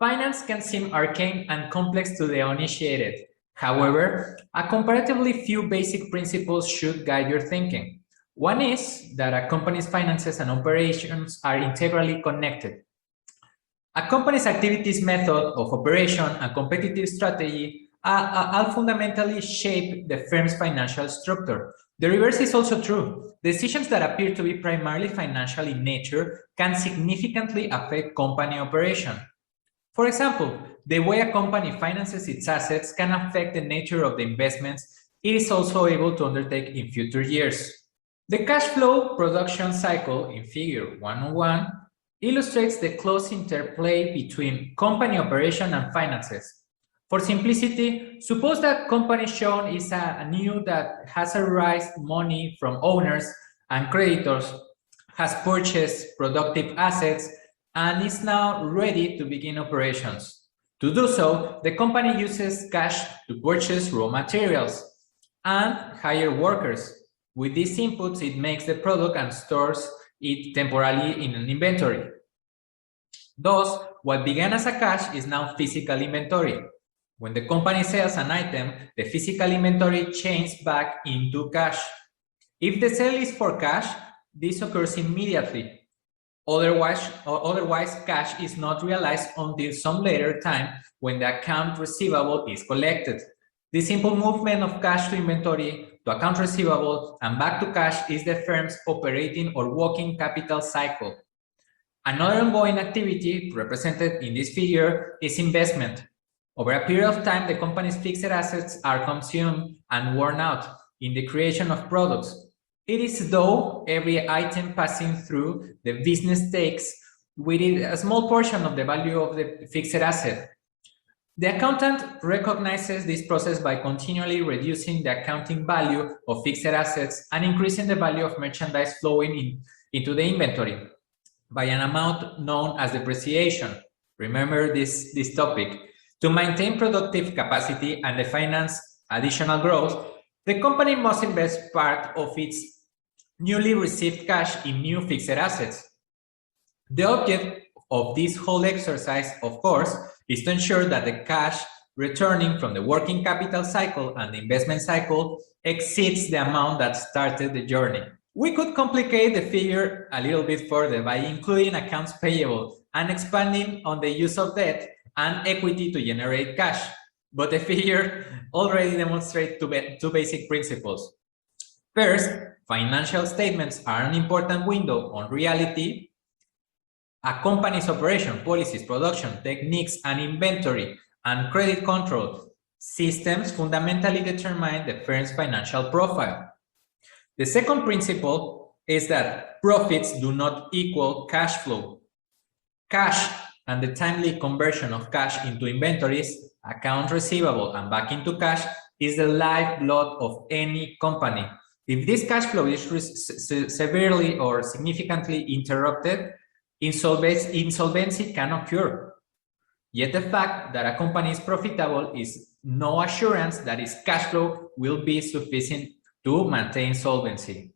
Finance can seem arcane and complex to the uninitiated. However, a comparatively few basic principles should guide your thinking. One is that a company's finances and operations are integrally connected. A company's activities, method of operation, and competitive strategy all fundamentally shape the firm's financial structure. The reverse is also true. Decisions that appear to be primarily financial in nature can significantly affect company operation. For example, the way a company finances its assets can affect the nature of the investments it is also able to undertake in future years. The cash flow production cycle in Figure 101 illustrates the close interplay between company operation and finances. For simplicity, suppose that company shown is a new that has raised money from owners and creditors, has purchased productive assets, and is now ready to begin operations. To do so, the company uses cash to purchase raw materials and hire workers. With these inputs, it makes the product and stores it temporarily in an inventory. Thus, what began as a cash is now physical inventory. When the company sells an item, the physical inventory changes back into cash. If the sale is for cash, this occurs immediately. Otherwise, cash is not realized until some later time when the account receivable is collected. The simple movement of cash to inventory to account receivable and back to cash is the firm's operating or working capital cycle. Another ongoing activity represented in this figure is investment. Over a period of time, the company's fixed assets are consumed and worn out in the creation of products. It is though every item passing through the business takes with it a small portion of the value of the fixed asset. The accountant recognizes this process by continually reducing the accounting value of fixed assets and increasing the value of merchandise flowing into the inventory by an amount known as depreciation. Remember this topic. To maintain productive capacity and finance additional growth, the company must invest part of its newly received cash in new fixed assets. The object of this whole exercise, of course, is to ensure that the cash returning from the working capital cycle and the investment cycle exceeds the amount that started the journey. We could complicate the figure a little bit further by including accounts payable and expanding on the use of debt and equity to generate cash, but the figure already demonstrates two basic principles. First, financial statements are an important window on reality. A company's operation, policies, production, techniques, and inventory and credit control systems fundamentally determine the firm's financial profile. The second principle is that profits do not equal cash flow. Cash and the timely conversion of cash into inventories, accounts receivable, and back into cash is the lifeblood of any company. If this cash flow is severely or significantly interrupted, insolvency can occur. Yet the fact that a company is profitable is no assurance that its cash flow will be sufficient to maintain solvency.